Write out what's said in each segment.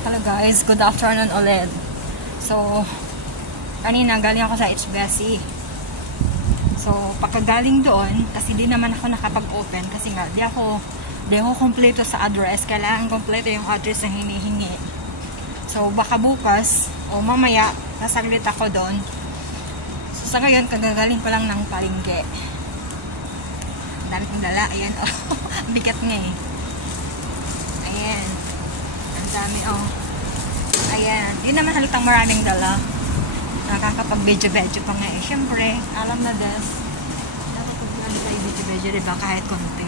Hello guys, good afternoon ulit. So, kanina galing ako sa HBSC. So, pagkagaling doon, kasi di naman ako nakapag-open kasi nga, di ako kompleto sa address. Kailangan kompleto yung address na hinihingi. So, baka bukas o mamaya, nasaglit ako doon. So, sa ngayon, kagagaling pa lang ng palengke. Ang dami kong dala. Ayan, oh. Bigat nga eh. Ayan. Ang dami, oh. Ayan. Di naman halitang maraming dala. Nakakapag-bedyo-bedyo pa nga eh. Siyempre, alam na des. Dapat pag-ano tayo bedyo-bedyo, diba? Kahit konti.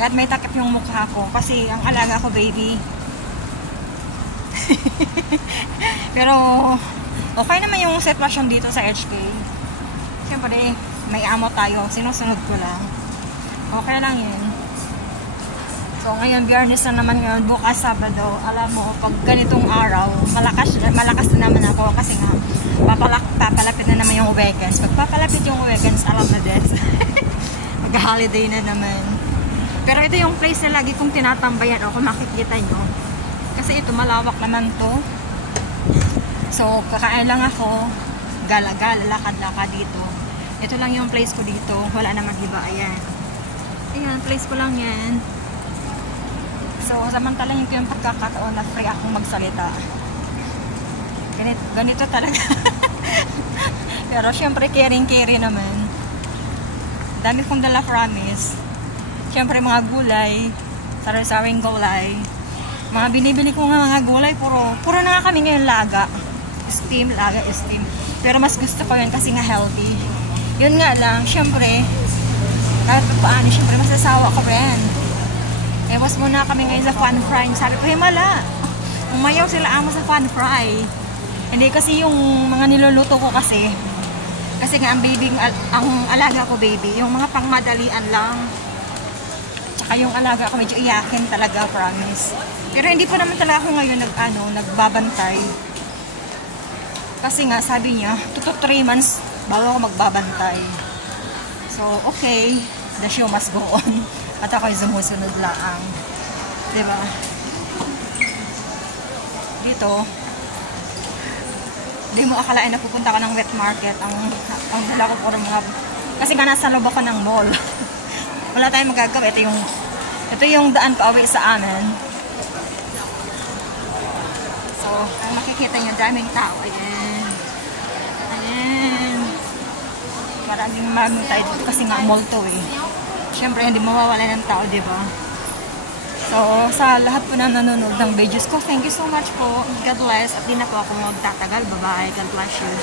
Kahit may takip yung mukha ko. Kasi ang alaga ko, baby. Pero, okay naman yung sitwasyon dito sa HK. Siyempre, may amo tayo. Sinusunod ko lang. Okay lang yun. So, ngayon, Biyernes na naman ngayon, bukas Sabado. Alam mo, pag ganitong araw, malakas na naman ako kasi nga, papalapit na naman yung weekends. Pag papalapit yung weekends, alam na des. Mag-holiday na naman. Pero ito yung place na lagi kong tinatambayan o kung makikita nyo. Kasi ito, malawak naman to. So, kakain lang ako, gala-gala, lakad-lakad dito. Ito lang yung place ko dito. Wala naman iba. Ayan. Ayan, place ko lang yan. So, samantalahin ko yung pagkakataon na free akong magsalita. Ganito talaga. Pero syempre, caring naman. Dami kong dala, promise. Syempre, mga gulay, sari-saring gulay. Mga binibili ko nga mga gulay, puro na nga kami ngayon laga. Laga, steam. Pero mas gusto ko yun kasi nga healthy. Yun nga lang, syempre, kahit paano, syempre, masasawa ko rin. Ewas muna kami ngayon sa fun fry. Sabi ko, himala. Umayaw sila amo sa fun fry. Hindi kasi yung mga niluluto ko kasi nga ang alaga ko, baby, yung mga pangmadalian lang. Tsaka yung alaga ko medyo iyakin talaga, promise. Pero hindi pa naman talaga ako ngayon nagbabantay. Kasi nga, sabi niya, 2 to 3 months bago ako magbabantay. So, okay. The show must go on. At ako'y sumusunod lang. Diba? Dito, hindi mo akalain na pupunta ka ng wet market. Ang dala ko puro mga... Kasi nga nasa loob ako ng mall. Wala tayong magagawa. Ito yung daan pa uwi sa amin. So, ang makikita nyo, daming tao. Ayan. Ayan. Maraming tayo dito kasi nga mall to eh. Siyempre, hindi mawawala ng tao, diba? So, sa lahat po na nanonood ng videos ko, thank you so much po. God bless. At di na po ako magtatagal. Bye-bye. God bless you.